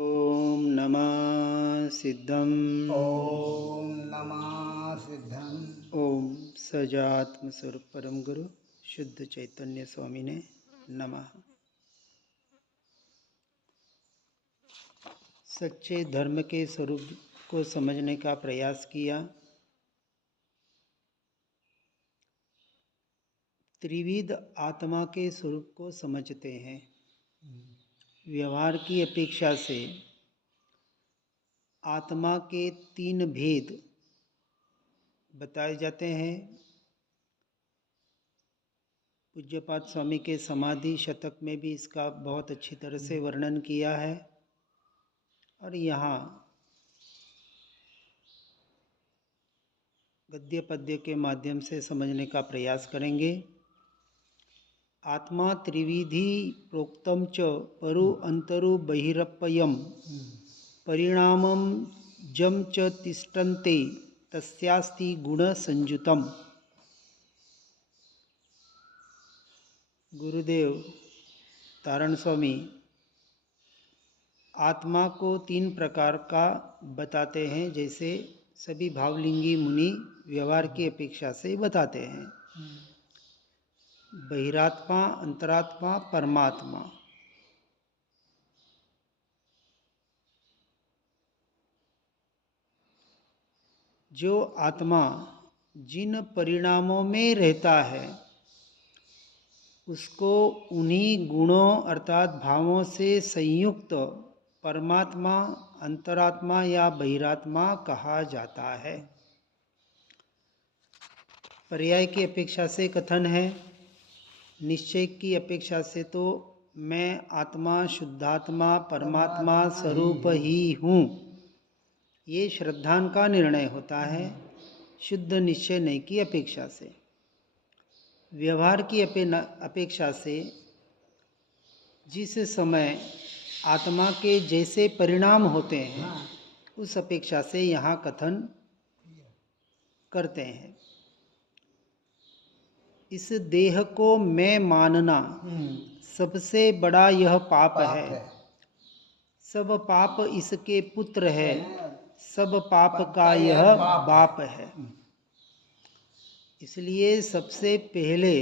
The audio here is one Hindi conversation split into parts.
ओम नमः सिद्धम। ओम नमः सिद्धम। ओम सजात्म स्वरूप परम गुरु शुद्ध चैतन्य स्वामी ने नमः। सच्चे धर्म के स्वरूप को समझने का प्रयास किया। त्रिविध आत्मा के स्वरूप को समझते हैं। व्यवहार की अपेक्षा से आत्मा के तीन भेद बताए जाते हैं। पूज्यपाद स्वामी के समाधि शतक में भी इसका बहुत अच्छी तरह से वर्णन किया है और यहाँ गद्य पद्य के माध्यम से समझने का प्रयास करेंगे। आत्मा त्रिविधि प्रोक्तम च परु अंतरु बहिरप्ययम परिणामम जम च तिष्ठन्ते तस्यास्ति गुण संयुतम। गुरुदेव तारण स्वामी आत्मा को तीन प्रकार का बताते हैं, जैसे सभी भावलिंगी मुनि व्यवहार की अपेक्षा से बताते हैं। बहिरात्मा, अंतरात्मा, परमात्मा। जो आत्मा जिन परिणामों में रहता है उसको उन्हीं गुणों अर्थात भावों से संयुक्त परमात्मा, अंतरात्मा या बहिरात्मा कहा जाता है। पर्याय की अपेक्षा से कथन है, निश्चय की अपेक्षा से तो मैं आत्मा, शुद्धात्मा, परमात्मा स्वरूप ही हूँ, ये श्रद्धान का निर्णय होता है, शुद्ध निश्चय नहीं की अपेक्षा से। व्यवहार की अपेक्षा से जिस समय आत्मा के जैसे परिणाम होते हैं उस अपेक्षा से यहाँ कथन करते हैं। इस देह को मैं मानना सबसे बड़ा यह पाप है। सब पाप इसके पुत्र है, सब पाप का यह बाप है। इसलिए सबसे पहले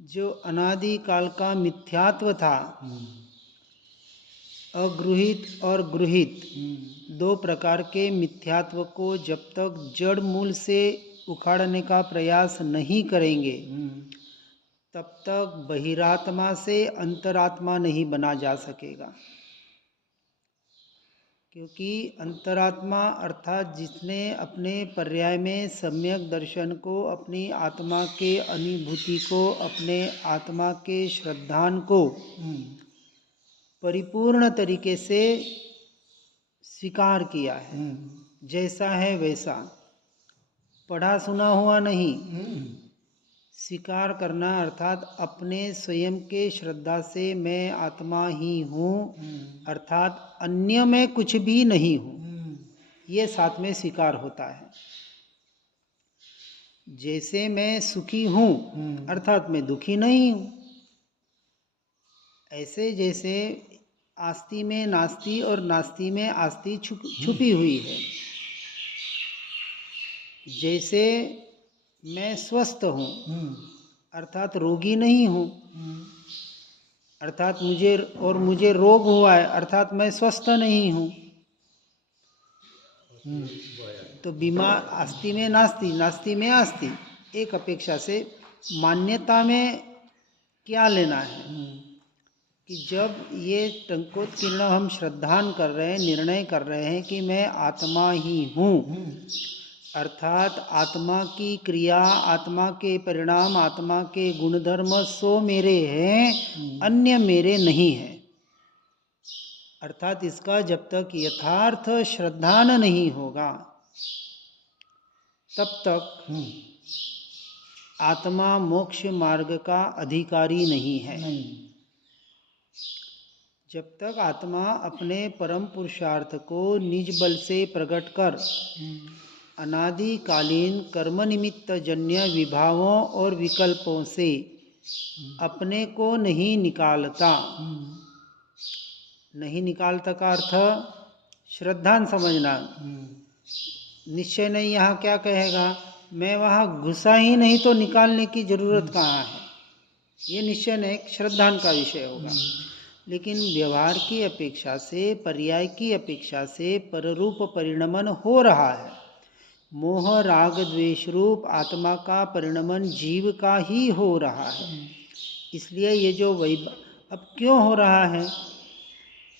जो अनादि काल का मिथ्यात्व था, अगृहित और गृहित, दो प्रकार के मिथ्यात्व को जब तक जड़ मूल से उखाड़ने का प्रयास नहीं करेंगे तब तक बहिरात्मा से अंतरात्मा नहीं बना जा सकेगा। क्योंकि अंतरात्मा अर्थात जिसने अपने पर्याय में सम्यक दर्शन को, अपनी आत्मा के अनुभूति को, अपने आत्मा के श्रद्धान को परिपूर्ण तरीके से स्वीकार किया है, जैसा है वैसा, पढ़ा सुना हुआ नहीं, स्वीकार करना अर्थात अपने स्वयं के श्रद्धा से मैं आत्मा ही हूँ अर्थात अन्य में कुछ भी नहीं हूँ, ये साथ में स्वीकार होता है। जैसे मैं सुखी हूँ अर्थात मैं दुखी नहीं हूँ, ऐसे जैसे आस्ति में नास्ति और नास्ति में आस्ति छुपी हुई है, जैसे मैं स्वस्थ हूँ अर्थात रोगी नहीं हूँ, अर्थात मुझे रोग हुआ है अर्थात मैं स्वस्थ नहीं हूँ। तो बीमार आस्ति में नास्ति, नास्ति में आस्ति, एक अपेक्षा से मान्यता में क्या लेना है कि जब ये टंकोत्कीर्ण हम श्रद्धान कर रहे हैं, निर्णय कर रहे हैं कि मैं आत्मा ही हूँ अर्थात आत्मा की क्रिया, आत्मा के परिणाम, आत्मा के गुणधर्म सो मेरे हैं, अन्य मेरे नहीं है। अर्थात इसका जब तक यथार्थ श्रद्धान नहीं होगा तब तक आत्मा मोक्ष मार्ग का अधिकारी नहीं है। जब तक आत्मा अपने परम पुरुषार्थ को निज बल से प्रकट कर अनादिकालीन कर्म निमित्त जन्य विभावों और विकल्पों से अपने को नहीं निकालता नहीं निकालता का अर्थ श्रद्धान समझना। निश्चय नहीं यहाँ क्या कहेगा, मैं वहाँ घुसा ही नहीं तो निकालने की जरूरत कहाँ है, ये निश्चय नहीं, श्रद्धान का विषय होगा। लेकिन व्यवहार की अपेक्षा से, पर्याय की अपेक्षा से पररूप परिणमन हो रहा है। मोह राग द्वेष रूप आत्मा का परिणमन जीव का ही हो रहा है। इसलिए ये जो अब क्यों हो रहा है,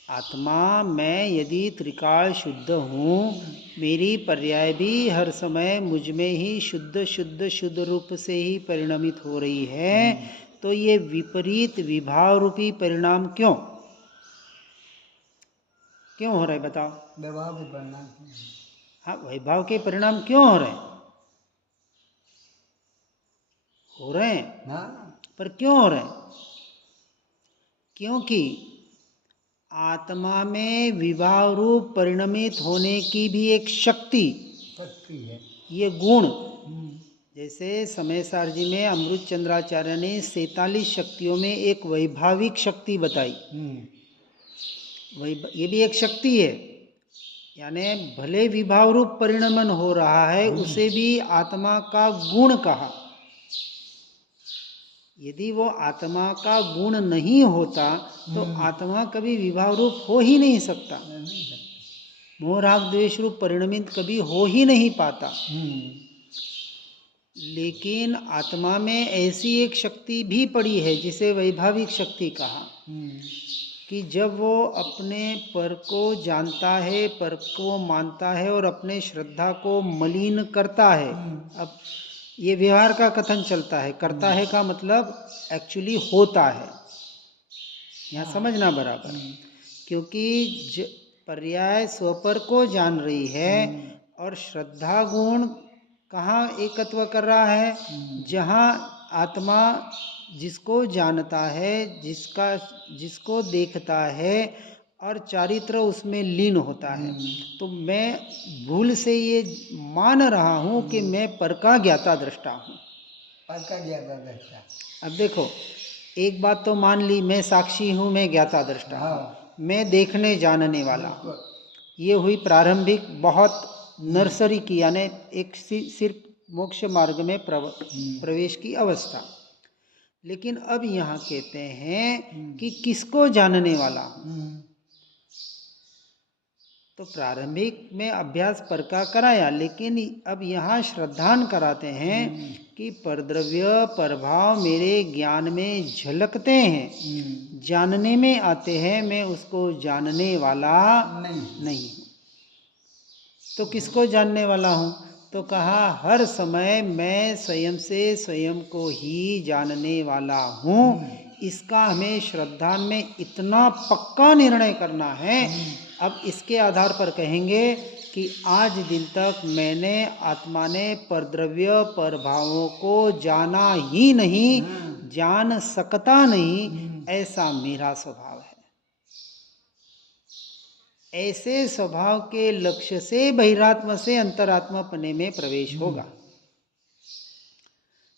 आत्मा मैं यदि त्रिकाल शुद्ध हूँ, मेरी पर्याय भी हर समय मुझ में ही शुद्ध शुद्ध शुद्ध रूप से ही परिणमित हो रही है, तो ये विपरीत विभाव रूपी परिणाम क्यों हो रहे बताओ। व्यवहार भी परिणाम। हाँ, वैभाव के परिणाम क्यों हो रहे हैं, हो रहे हैं, हाँ, पर क्यों हो रहे हैं, क्योंकि आत्मा में विभाव रूप परिणमित होने की भी एक शक्ति है, ये गुण। जैसे समय सार जी में अमृत चंद्राचार्य ने 47 शक्तियों में एक वैभाविक शक्ति बताई। ये भी एक शक्ति है, यानी भले विभाव रूप परिणमन हो रहा है, उसे भी आत्मा का गुण कहा। यदि वो आत्मा का गुण नहीं होता तो आत्मा कभी विभाव रूप हो ही नहीं सकता, मोह राग द्वेष रूप परिणमित कभी हो ही नहीं पाता। लेकिन आत्मा में ऐसी एक शक्ति भी पड़ी है जिसे वैभाविक शक्ति कहा, कि जब वो अपने पर को जानता है, पर को मानता है और अपने श्रद्धा को मलिन करता है। अब ये व्यवहार का कथन चलता है, करता है का मतलब एक्चुअली होता है, यहाँ समझना बराबर। क्योंकि पर्याय स्वपर को जान रही है और श्रद्धा गुण कहाँ एकत्व कर रहा है, जहाँ आत्मा जिसको जानता है, जिसको देखता है और चारित्र उसमें लीन होता है। तो मैं भूल से ये मान रहा हूँ कि मैं पर का ज्ञाता दृष्टा हूँ। अब देखो, एक बात तो मान ली, मैं साक्षी हूँ, मैं ज्ञाता दृष्टा हूँ, मैं देखने जानने वाला हूँ। ये हुई प्रारंभिक बहुत नर्सरी की, यानी एक सिर्फ मोक्ष मार्ग में प्रवेश की अवस्था। लेकिन अब यहाँ कहते हैं कि किसको जानने वाला हूँ। तो प्रारंभिक में अभ्यास पर का कराया, लेकिन अब यहाँ श्रद्धान कराते हैं कि परद्रव्य परभाव मेरे ज्ञान में झलकते हैं, जानने में आते हैं, मैं उसको जानने वाला नहीं हूँ। तो किसको जानने वाला हूँ, तो कहा हर समय मैं स्वयं से स्वयं को ही जानने वाला हूँ। इसका हमें श्रद्धा में इतना पक्का निर्णय करना है। अब इसके आधार पर कहेंगे कि आज दिन तक मैंने आत्मा ने परद्रव्य परभावों को जाना ही नहीं, जान सकता नहीं, ऐसा मेरा स्वभाव है। ऐसे स्वभाव के लक्ष्य से बहिरात्मा से अंतरात्मापने में प्रवेश होगा।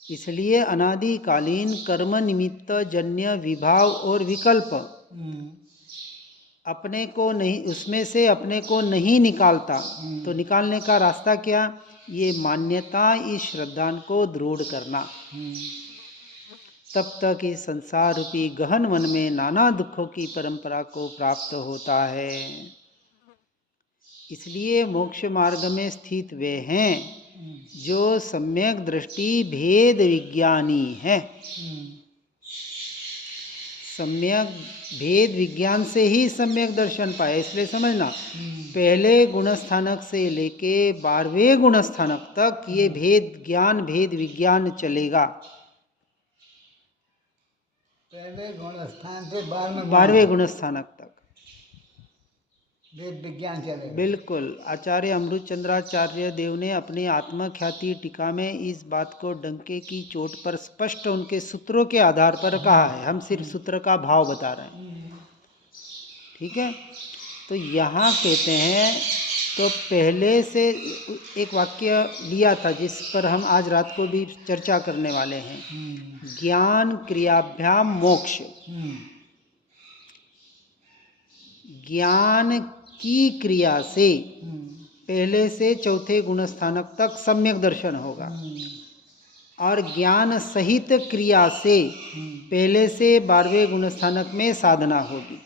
इसलिए अनादिकालीन कर्म निमित्त जन्य विभाव और विकल्प अपने को नहीं, उसमें से अपने को नहीं निकालता। तो निकालने का रास्ता क्या, ये मान्यता, इस श्रद्धा को दृढ़ करना। तब तक इस संसार रूपी गहन मन में नाना दुखों की परंपरा को प्राप्त होता है। इसलिए मोक्ष मार्ग में स्थित वे हैं जो सम्यक दृष्टि भेद विज्ञानी है। सम्यक भेद विज्ञान से ही सम्यक दर्शन पाए। इसलिए समझना, पहले गुणस्थानक से लेके 12वें गुणस्थानक तक ये भेद ज्ञान, भेद विज्ञान चलेगा। पहले गुणस्थान से 12वें गुणस्थानक तक वेद विज्ञान चलेगा। बिल्कुल। आचार्य अमृत चंद्राचार्य देव ने अपनी आत्मख्याति टीका में इस बात को डंके की चोट पर स्पष्ट उनके सूत्रों के आधार पर कहा है। हम सिर्फ सूत्र का भाव बता रहे हैं, ठीक है। तो यहाँ कहते हैं, तो पहले से एक वाक्य लिया था जिस पर हम आज रात को भी चर्चा करने वाले हैं, ज्ञान क्रियाभ्याम मोक्ष। ज्ञान की क्रिया से पहले से चौथे गुणस्थानक तक सम्यक दर्शन होगा और ज्ञान सहित क्रिया से पहले से 12वें गुणस्थानक में साधना होगी।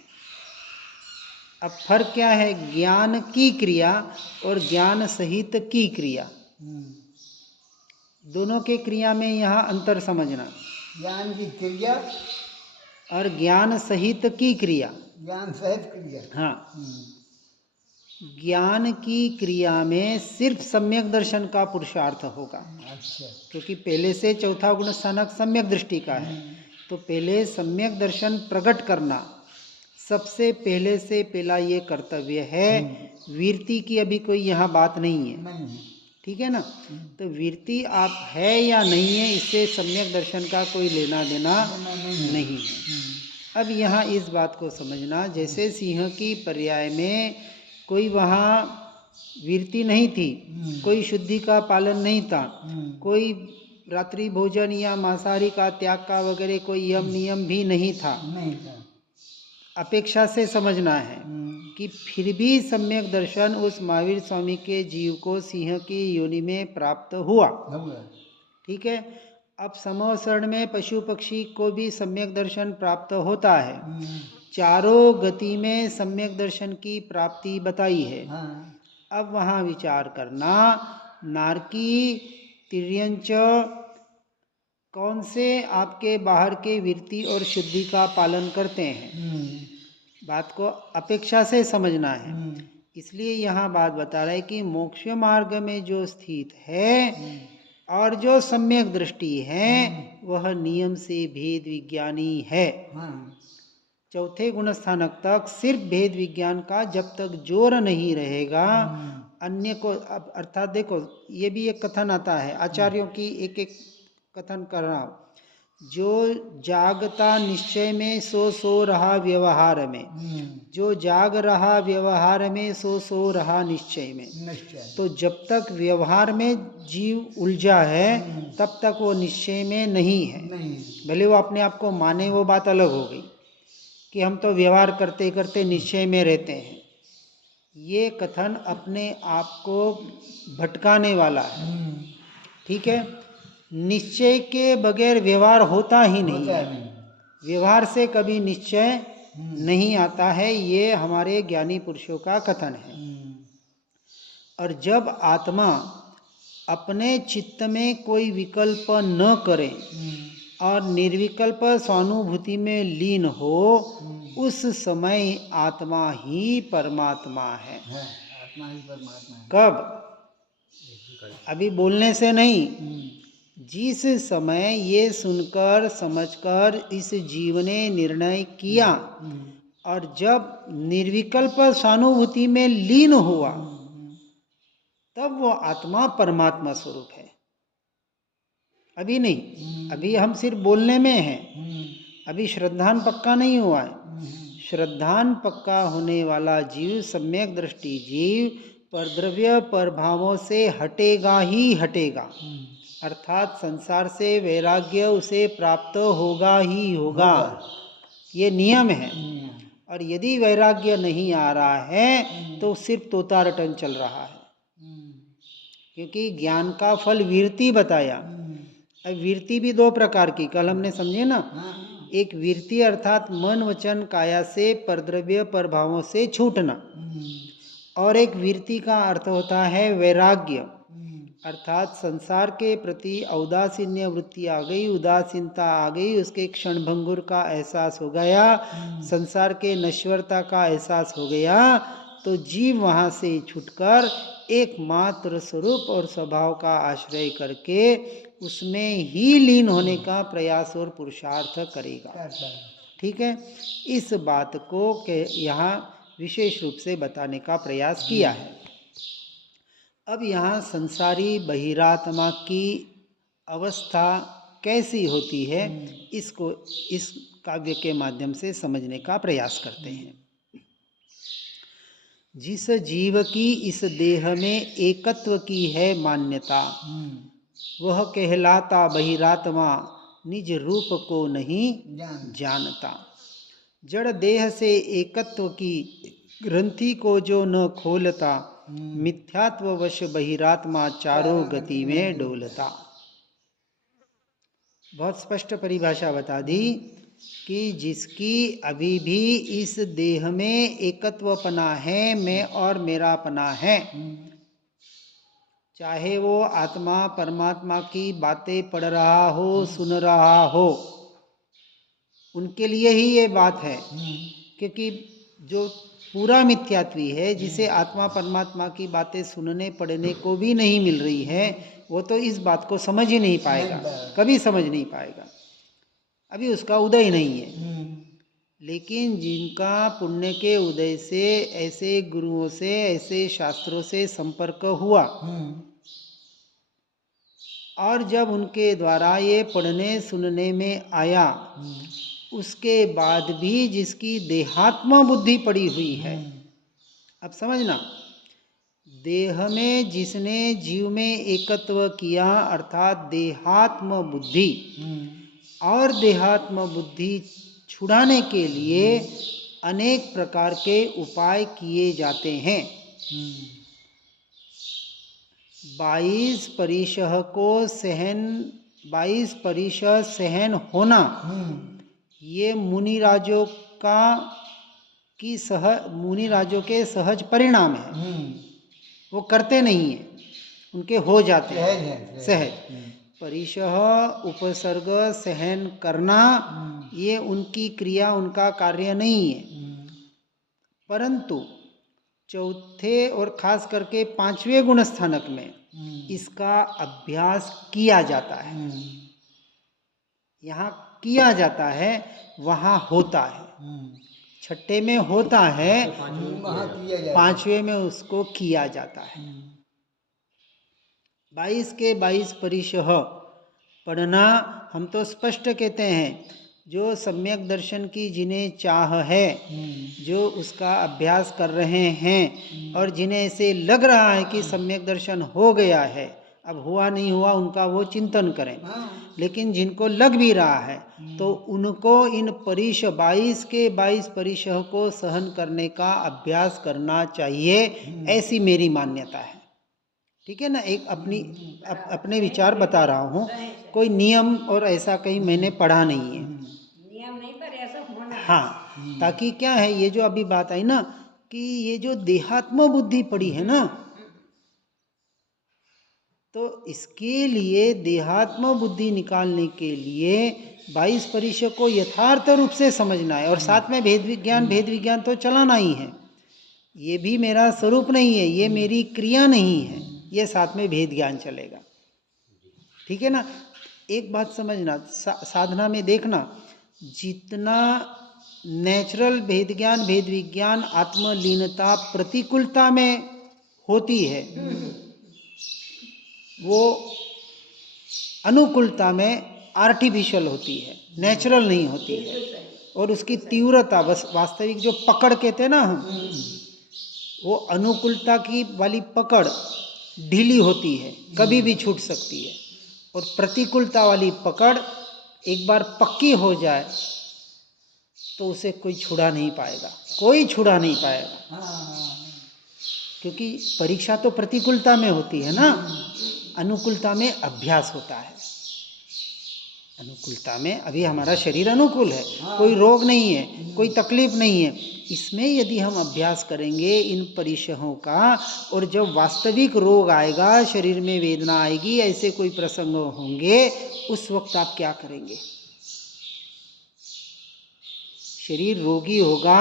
अब फर्क क्या है ज्ञान की क्रिया और ज्ञान सहित की क्रिया, दोनों के क्रिया में यहाँ अंतर समझना। ज्ञान की क्रिया और ज्ञान सहित की क्रिया, ज्ञान सहित क्रिया। हाँ, ज्ञान की क्रिया में सिर्फ सम्यक दर्शन का पुरुषार्थ होगा। अच्छा। क्योंकि पहले से चौथा गुण स्थानक सम्यक दृष्टि का है, तो पहले सम्यक दर्शन प्रकट करना सबसे पहले से पहला ये कर्तव्य है। वीरती की अभी कोई यहाँ बात नहीं है, नहीं। ठीक है ना। तो वीरती आप है या नहीं है इससे सम्यक दर्शन का कोई लेना देना नहीं है। अब यहाँ इस बात को समझना, जैसे सिंह की पर्याय में कोई वहाँ वीरती नहीं थी, कोई शुद्धि का पालन नहीं था, कोई रात्रि भोजन या मांसाहारी का त्याग का वगैरह कोई यम नियम भी नहीं था। अपेक्षा से समझना है कि फिर भी सम्यक दर्शन उस महावीर स्वामी के जीव को सिंह की योनि में प्राप्त हुआ, ठीक है। अब समोसरण में पशु पक्षी को भी सम्यक दर्शन प्राप्त होता है। चारों गति में सम्यक दर्शन की प्राप्ति बताई है। अब वहाँ विचार करना, नारकी तिर्यंच कौन से आपके बाहर के वृत्ति और शुद्धि का पालन करते हैं, बात को अपेक्षा से समझना है। इसलिए यहाँ बात बता रहा है कि मोक्ष मार्ग में जो स्थित है और जो सम्यक दृष्टि है वह नियम से भेद विज्ञानी है। चौथे गुणस्थानक तक सिर्फ भेद विज्ञान का जब तक जोर नहीं रहेगा, अन्य को अर्थात देखो ये भी एक कथन आता है, आचार्यों की एक एक कथन कर रहा हूँ। जो जागता निश्चय में सो सो रहा व्यवहार में, जो जाग रहा व्यवहार में सो सो रहा निश्चय में। तो जब तक व्यवहार में जीव उलझा है तब तक वो निश्चय में नहीं है। भले वो अपने आप को माने, वो बात अलग हो गई कि हम तो व्यवहार करते करते निश्चय में रहते हैं। ये कथन अपने आप को भटकाने वाला है, ठीक है। निश्चय के बगैर व्यवहार होता ही नहीं है, व्यवहार से कभी निश्चय नहीं आता है, ये हमारे ज्ञानी पुरुषों का कथन है। और जब आत्मा अपने चित्त में कोई विकल्प न करे और निर्विकल्प स्वानुभूति में लीन हो, उस समय आत्मा ही परमात्मा है। आत्मा ही परमात्मा है। कब? अभी बोलने से नहीं, जिस समय ये सुनकर समझकर इस जीव ने निर्णय किया और जब निर्विकल्प स्वानुभूति में लीन हुआ, तब वो आत्मा परमात्मा स्वरूप है। अभी नहीं, अभी हम सिर्फ बोलने में हैं, अभी श्रद्धान पक्का नहीं हुआ है। श्रद्धान पक्का होने वाला जीव, सम्यक दृष्टि जीव, परद्रव्य पर भावों से हटेगा ही हटेगा, अर्थात संसार से वैराग्य उसे प्राप्त होगा ही होगा, ये नियम है। और यदि वैराग्य नहीं आ रहा है तो सिर्फ तोता रटन चल रहा है, क्योंकि ज्ञान का फल वीरती बताया। अब वीरती भी दो प्रकार की कल हमने समझे ना, एक वीरती अर्थात मन वचन काया से परद्रव्य पर भावों से छूटना, और एक वीरती का अर्थ होता है वैराग्य, अर्थात संसार के प्रति औदासीन्य वृत्ति आ गई, उदासीनता आ गई, उसके क्षण भंगुर का एहसास हो गया, संसार के नश्वरता का एहसास हो गया, तो जीव वहाँ से छूटकर एकमात्र स्वरूप और स्वभाव का आश्रय करके उसमें ही लीन होने का प्रयास और पुरुषार्थ करेगा, ठीक है। इस बात को यहाँ विशेष रूप से बताने का प्रयास किया है। अब यहाँ संसारी बहिरात्मा की अवस्था कैसी होती है, इसको इस काव्य के माध्यम से समझने का प्रयास करते हैं। जिस जीव की इस देह में एकत्व की है मान्यता, वह कहलाता बहिरात्मा निज रूप को नहीं जानता। जड़ देह से एकत्व की ग्रंथि को जो न खोलता, मिथ्यात्ववश बहिरात्मा चारों गति में डोलता। बहुत स्पष्ट परिभाषा बता दी कि जिसकी अभी भी इस देह में एकत्वपना है, मैं और मेरापना है, चाहे वो आत्मा परमात्मा की बातें पढ़ रहा हो, सुन रहा हो, उनके लिए ही ये बात है। क्योंकि जो पूरा मिथ्यात्वी है, जिसे आत्मा परमात्मा की बातें सुनने पढ़ने को भी नहीं मिल रही है, वो तो इस बात को समझ ही नहीं पाएगा, कभी समझ नहीं पाएगा, अभी उसका उदय नहीं है। लेकिन जिनका पुण्य के उदय से ऐसे गुरुओं से, ऐसे शास्त्रों से संपर्क हुआ, और जब उनके द्वारा ये पढ़ने सुनने में आया, उसके बाद भी जिसकी देहात्म बुद्धि पड़ी हुई है, अब समझना, देह में जिसने जीव में एकत्व किया अर्थात देहात्म बुद्धि, और देहात्म बुद्धि छुड़ाने के लिए अनेक प्रकार के उपाय किए जाते हैं। 22 परिशह को सहन, 22 परिशह सहन होना, ये मुनिराजों के सहज परिणाम है। वो करते नहीं है, उनके हो जाते हैं सहज। परिशह उपसर्ग सहन करना, ये उनकी क्रिया, उनका कार्य नहीं है। परंतु चौथे और खास करके 5वें गुण स्थानक में इसका अभ्यास किया जाता है। यहाँ किया जाता है, वहाँ होता है। छठे में होता है, 5वें में उसको किया जाता है। 22 के 22 परिशह पढ़ना, हम तो स्पष्ट कहते हैं, जो सम्यक दर्शन की जिन्हें चाह है, जो उसका अभ्यास कर रहे हैं, और जिन्हें ऐसे लग रहा है कि सम्यक दर्शन हो गया है, अब हुआ नहीं हुआ उनका वो चिंतन करें। लेकिन जिनको लग भी रहा है, तो उनको इन परिश 22 के 22 परिशह को सहन करने का अभ्यास करना चाहिए, ऐसी मेरी मान्यता है। ठीक है ना, एक अपने विचार बता रहा हूँ, कोई नियम और ऐसा कहीं मैंने पढ़ा नहीं है, नियम नहीं, पर ऐसा होना। हाँ, ताकि क्या है, ये जो अभी बात आई ना कि ये जो देहात्म बुद्धि पड़ी है ना, तो इसके लिए देहात्म बुद्धि निकालने के लिए 22 परिशह को यथार्थ रूप से समझना है, और साथ में भेद विज्ञान तो चलाना ही है। ये भी मेरा स्वरूप नहीं है, ये मेरी क्रिया नहीं है, ये साथ में भेद ज्ञान चलेगा। ठीक है ना। एक बात समझना, साधना में देखना, जितना नेचुरल भेद विज्ञान आत्मलीनता प्रतिकूलता में होती है, वो अनुकूलता में आर्टिफिशियल होती है, नेचुरल नहीं होती है। और उसकी तीव्रता, वास्तविक जो पकड़ कहते हैं ना हम, वो अनुकूलता की वाली पकड़ ढीली होती है, कभी भी छूट सकती है। और प्रतिकूलता वाली पकड़ एक बार पक्की हो जाए तो उसे कोई छुड़ा नहीं पाएगा, कोई छुड़ा नहीं पाएगा। क्योंकि परीक्षा तो प्रतिकूलता में होती है ना, अनुकूलता में अभ्यास होता है। अनुकूलता में अभी हमारा शरीर अनुकूल है, कोई रोग नहीं है, कोई तकलीफ नहीं है, इसमें यदि हम अभ्यास करेंगे इन परिशहों का, और जब वास्तविक रोग आएगा, शरीर में वेदना आएगी, ऐसे कोई प्रसंग होंगे, उस वक्त आप क्या करेंगे? शरीर रोगी होगा,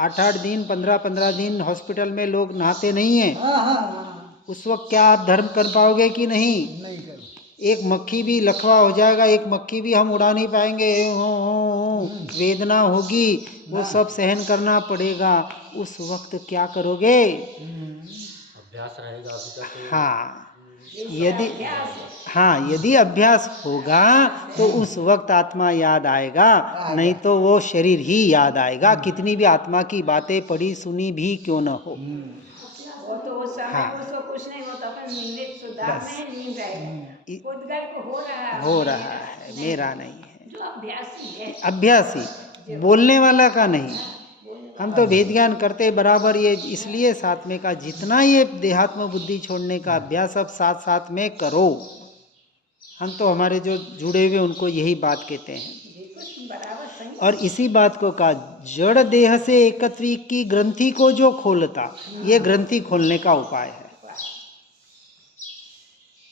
8-8 दिन 15-15 दिन हॉस्पिटल में लोग नहाते नहीं हैं, उस वक्त क्या आप धर्म कर पाओगे कि नहीं? नहीं करो। एक मक्खी भी लखवा हो जाएगा, एक मक्खी भी हम उड़ा नहीं पाएंगे, वेदना होगी, वो सब सहन करना पड़ेगा। उस वक्त क्या करोगे? अभ्यास रहेगा अभी तक। यदि अभ्यास होगा तो उस वक्त आत्मा याद आएगा, नहीं तो वो शरीर ही याद आएगा, कितनी भी आत्मा की बातें पढ़ी सुनी भी क्यों न हो। वो तो उस समय उसको कुछ नहीं होता, अपन निंदित सुधार में नींद आएगा, उद्गत को हो रहा है, मेरा नहीं है। जो अभ्यासी है, अभ्यासी, बोलने वाला का नहीं, हम तो भेद ज्ञान करते बराबर, ये इसलिए साथ में का जितना ये देहात्म बुद्धि छोड़ने का अभ्यास अब साथ साथ में करो। हम तो हमारे जो जुड़े हुए उनको यही बात कहते हैं। बराबर सही। और इसी बात को कहा, जड़ देह से एकत्व की ग्रंथि को जो खोलता, ये ग्रंथि खोलने का उपाय है।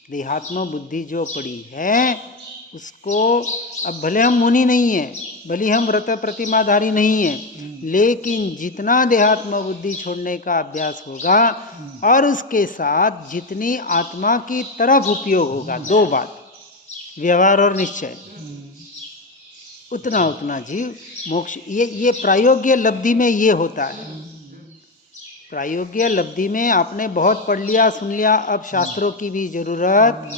देहात्म बुद्धि जो पड़ी है उसको, अब भले हम मुनि नहीं है, भले हम व्रत प्रतिमाधारी नहीं है, लेकिन जितना देहात्म बुद्धि छोड़ने का अभ्यास होगा और उसके साथ जितनी आत्मा की तरफ उपयोग होगा, दो बात, व्यवहार और निश्चय, उतना उतना जीव मोक्ष। ये प्रायोग्य लब्धि में ये होता है। प्रायोग्य लब्धि में आपने बहुत पढ़ लिया सुन लिया, अब शास्त्रों की भी जरूरत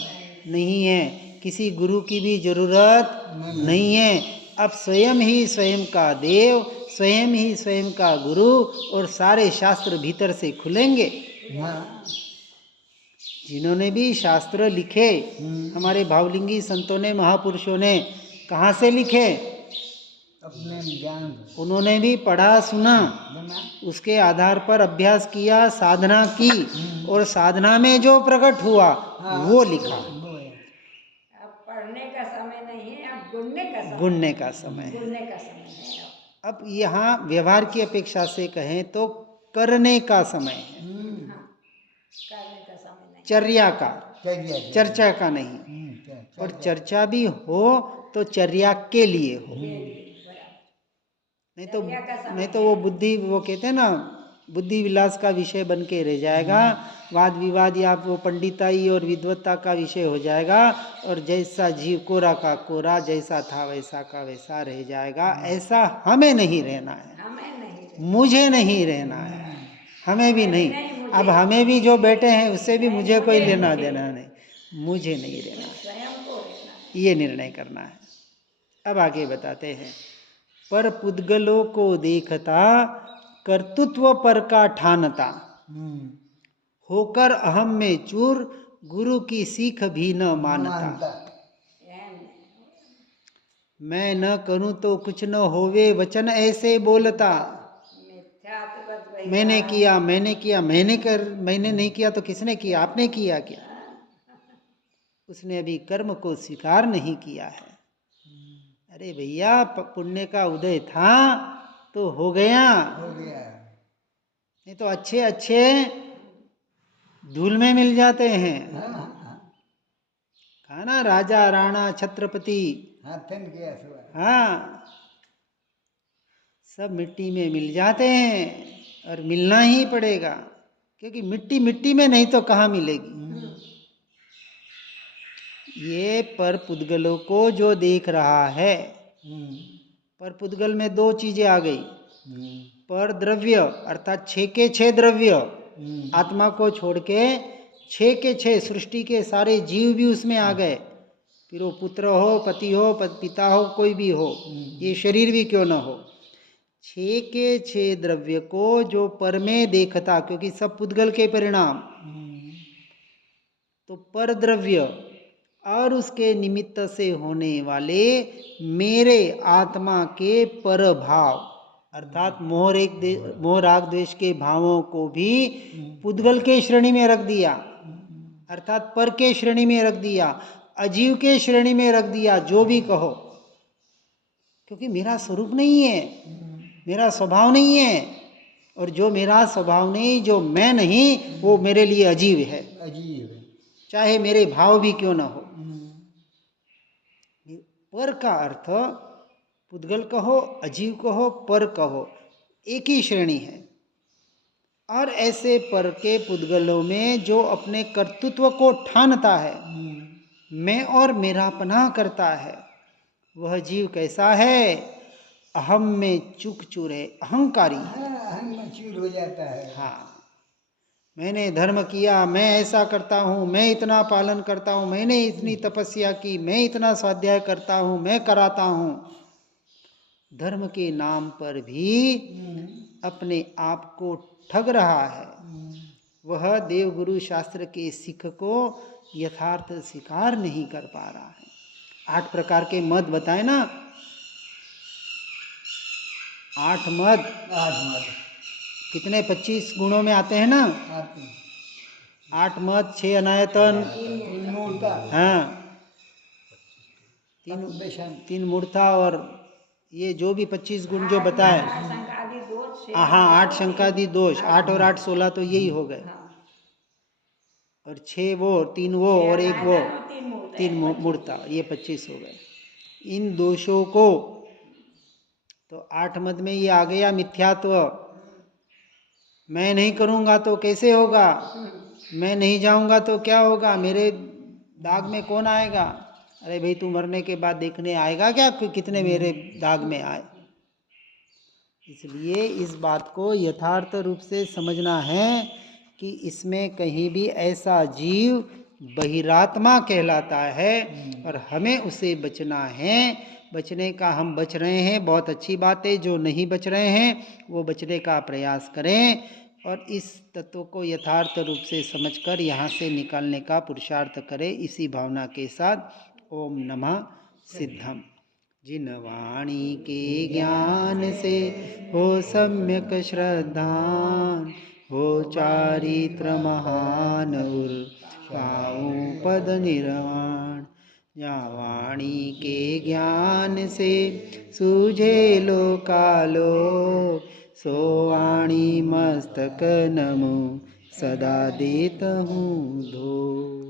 नहीं है, किसी गुरु की भी जरूरत नहीं है। अब स्वयं ही स्वयं का देव, स्वयं ही स्वयं का गुरु, और सारे शास्त्र भीतर से खुलेंगे। जिन्होंने भी शास्त्र लिखे, हमारे भावलिंगी संतों ने, महापुरुषों ने, कहाँ से लिखे? अपने ज्ञान, उन्होंने भी पढ़ा सुना, उसके आधार पर अभ्यास किया, साधना की, और साधना में जो प्रकट हुआ वो लिखा। अब पढ़ने का समय नहीं है, अब गुणने का समय, गुणने का समय है। गुणने का समय है। अब यहाँ व्यवहार की अपेक्षा से कहें तो करने का समय है, करने का समय नहीं, चर्या का, चर्चा का नहीं। नहीं। और चर्चा भी हो तो चर्या के लिए हो, नहीं तो वो बुद्धि, वो कहते हैं ना, बुद्धि विलास का विषय बन के रह जाएगा, वाद विवाद या वो पंडिताई और विद्वत्ता का विषय हो जाएगा, और जैसा जीव कोरा का कोरा, जैसा था वैसा का वैसा रह जाएगा। ऐसा हमें नहीं रहना है, हमें नहीं, मुझे नहीं रहना है, हमें भी नहीं। अब हमें भी जो बैठे हैं उससे भी मुझे कोई लेना देना नहीं, मुझे नहीं रहना, स्वयं को रहना, ये निर्णय करना है। अब आगे बताते हैं, पर पुद्गलों को देखता कर्तृत्व पर का ठानता, होकर अहम में चूर, गुरु की सीख भी न मानता। मैं न करूं तो कुछ न होवे, वचन ऐसे बोलता। मैंने किया, मैंने किया, मैंने नहीं किया तो किसने किया? आपने किया क्या? उसने अभी कर्म को स्वीकार नहीं किया है। अरे भैया, पुण्य का उदय था तो हो गया, नहीं तो अच्छे अच्छे धूल में मिल जाते हैं। खाना राजा राणा छत्रपति, हाँ, सब मिट्टी में मिल जाते हैं, और मिलना ही पड़ेगा, क्योंकि मिट्टी मिट्टी में नहीं तो कहाँ मिलेगी। ये पर पुद्गलों को जो देख रहा है, पर पुद्गल में दो चीजें आ गई, पर द्रव्य अर्थात 6 के 6 द्रव्य, आत्मा को छोड़ के 6 के 6 सृष्टि के सारे जीव भी उसमें आ गए, फिर वो पुत्र हो, पति हो, पिता हो, कोई भी हो, ये शरीर भी क्यों ना हो। 6 के 6 द्रव्य को जो पर में देखता, क्योंकि सब पुद्गल के परिणाम, तो पर द्रव्य और उसके निमित्त से होने वाले मेरे आत्मा के पर भाव, अर्थात मोह राग द्वेष के भावों को भी पुद्गल के श्रेणी में रख दिया, अर्थात पर के श्रेणी में रख दिया, अजीव के श्रेणी में रख दिया, जो भी कहो, क्योंकि मेरा स्वरूप नहीं है, मेरा स्वभाव नहीं है, और जो मेरा स्वभाव नहीं, जो मैं नहीं, वो मेरे लिए अजीव है, चाहे मेरे भाव भी क्यों ना हो। पर का अर्थ पुद्गल कहो, अजीव कहो, पर कहो, एक ही श्रेणी है। और ऐसे पर के पुद्गलों में जो अपने कर्तृत्व को ठानता है, मैं और मेरापना करता है, वह जीव कैसा है? अहम में चूक चूर है, अहंकारी है, अहम में चूर हो जाता है। हाँ, मैंने धर्म किया, मैं ऐसा करता हूँ, मैं इतना पालन करता हूँ, मैंने इतनी तपस्या की, मैं इतना स्वाध्याय करता हूँ, मैं कराता हूँ। धर्म के नाम पर भी अपने आप को ठग रहा है। वह देवगुरु शास्त्र के सिख को यथार्थ स्वीकार नहीं कर पा रहा है। 8 प्रकार के मत बताए ना, 8 मद आत्मा कितने 25 गुणों में आते हैं ना। आती 8 मद 6 अनायतन, तीन मूर्ता हाँ 3 अनुदेशन 3 मूर्ता और ये जो भी 25 गुण जो बताए। शंकादि दोष से हाँ 8 शंकादि दोष, 8 और 8 16 तो यही हो गए। और 6 वो 3 वो और 1 वो, 3 मूर्ता, ये 25 हो गए। इन दोषों को तो 8 मद में ये आ गया मिथ्यात्व। मैं नहीं करूँगा तो कैसे होगा, मैं नहीं जाऊँगा तो क्या होगा, मेरे दाग में कौन आएगा। अरे भाई तू मरने के बाद देखने आएगा क्या कि कितने मेरे दाग में आए। इसलिए इस बात को यथार्थ रूप से समझना है कि इसमें कहीं भी ऐसा जीव बहिरात्मा कहलाता है और हमें उसे बचना है। बचने का हम बच रहे हैं, बहुत अच्छी बात है। जो नहीं बच रहे हैं वो बचने का प्रयास करें और इस तत्व को यथार्थ रूप से समझकर यहाँ से निकालने का पुरुषार्थ करें। इसी भावना के साथ ओम नमः सिद्धम। जिन वाणी के ज्ञान से हो सम्यक श्रद्धान, हो चारित्र महान उर पाऊं पद निर्वाण। या वाणी के ज्ञान से सूझे लोकालो, सो वाणी मस्तक नमो सदा देत हूँ धो।